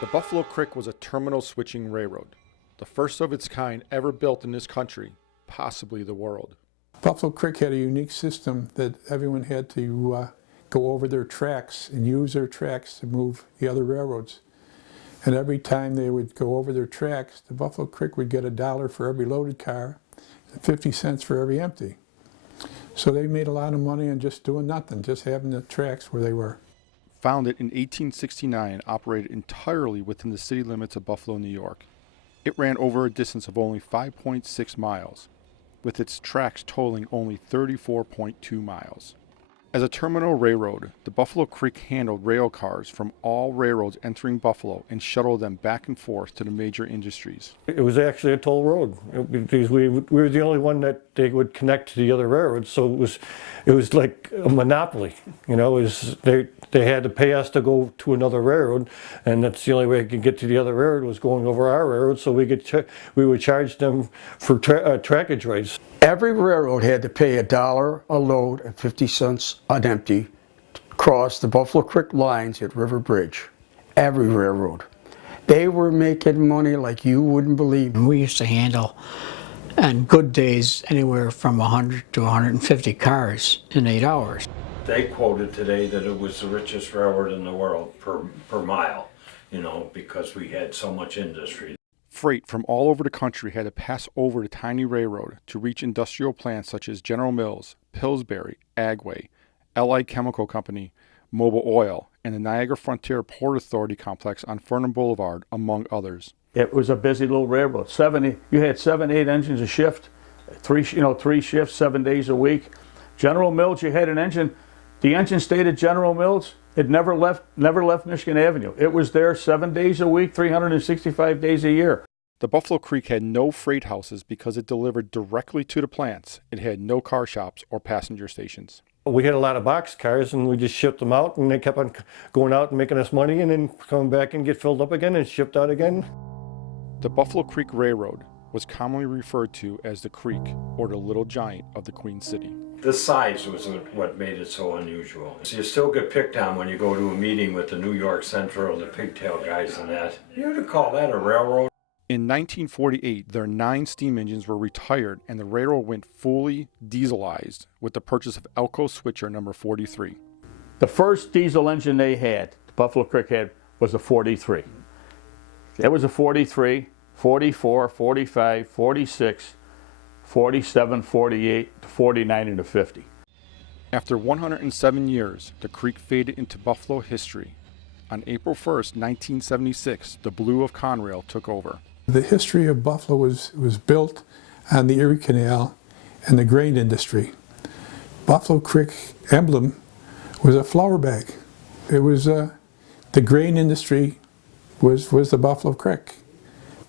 The Buffalo Creek was a terminal switching railroad, the first of its kind ever built in this country, possibly the world. Buffalo Creek had a unique system that everyone had to go over their tracks and use their tracks to move the other railroads. And every time they would go over their tracks, the Buffalo Creek would get $1 for every loaded car and 50 cents for every empty. So they made a lot of money on just doing nothing, just having the tracks where they were. Founded in 1869 and operated entirely within the city limits of Buffalo, New York. It ran over a distance of only 5.6 miles, with its tracks totaling only 34.2 miles. As a terminal railroad, the Buffalo Creek handled rail cars from all railroads entering Buffalo and shuttled them back and forth to the major industries. It was actually a toll road because we were the only one that they would connect to the other railroads, so it was like a monopoly. You know, they had to pay us to go to another railroad, and that's the only way I could get to the other railroad was going over our railroad, so we would charge them for trackage rights. Every railroad had to pay $1 a load and 50 cents on empty to cross the Buffalo Creek lines at River Bridge. Every railroad. They were making money like you wouldn't believe. We used to handle, on good days, anywhere from 100 to 150 cars in 8 hours. They quoted today that it was the richest railroad in the world per mile, you know, because we had so much industry. Freight from all over the country had to pass over the tiny railroad to reach industrial plants such as General Mills, Pillsbury, Agway, Allied Chemical Company, Mobil Oil, and the Niagara Frontier Port Authority complex on Fernham Boulevard, among others. It was a busy little railroad. You had 7, 8 engines a shift, three shifts, 7 days a week. General Mills, you had an engine. The engine stayed at General Mills. It never left Michigan Avenue. It was there 7 days a week, 365 days a year. The Buffalo Creek had no freight houses because it delivered directly to the plants. It had no car shops or passenger stations. We had a lot of box cars, and we just shipped them out, and they kept on going out and making us money, and then coming back and get filled up again and shipped out again. The Buffalo Creek Railroad was commonly referred to as the Creek, or the Little Giant of the Queen City. The size was what made it so unusual. So you still get picked on when you go to a meeting with the New York Central, the pigtail guys and that. You would call that a railroad? In 1948, their 9 steam engines were retired and the railroad went fully dieselized with the purchase of Elko Switcher number 43. The first diesel engine they had, the Buffalo Creek had, was a 43. It was a 43, 44, 45, 46, 47, 48, 49, and a 50. After 107 years, the creek faded into Buffalo history. On April 1st, 1976, the Blue of Conrail took over. The history of Buffalo was built on the Erie Canal and the grain industry. Buffalo Creek emblem was a flour bag. It was the grain industry was the Buffalo Creek.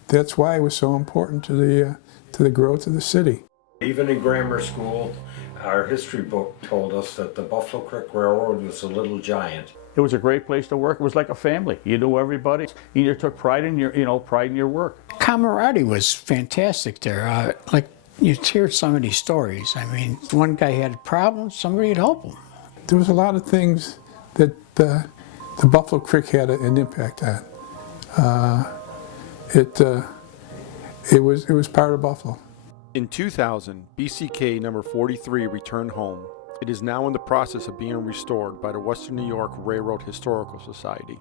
That's why it was so important to the growth of the city. Even in grammar school, our history book told us that the Buffalo Creek Railroad was a little giant. It was a great place to work. It was like a family. You knew everybody. You took pride in your work. Camaraderie was fantastic there. Like you hear some of these stories. I mean, one guy had a problem, somebody would help him. There was a lot of things that the Buffalo Creek had an impact on. It was part of Buffalo. In 2000, BCK number 43 returned home. It is now in the process of being restored by the Western New York Railroad Historical Society.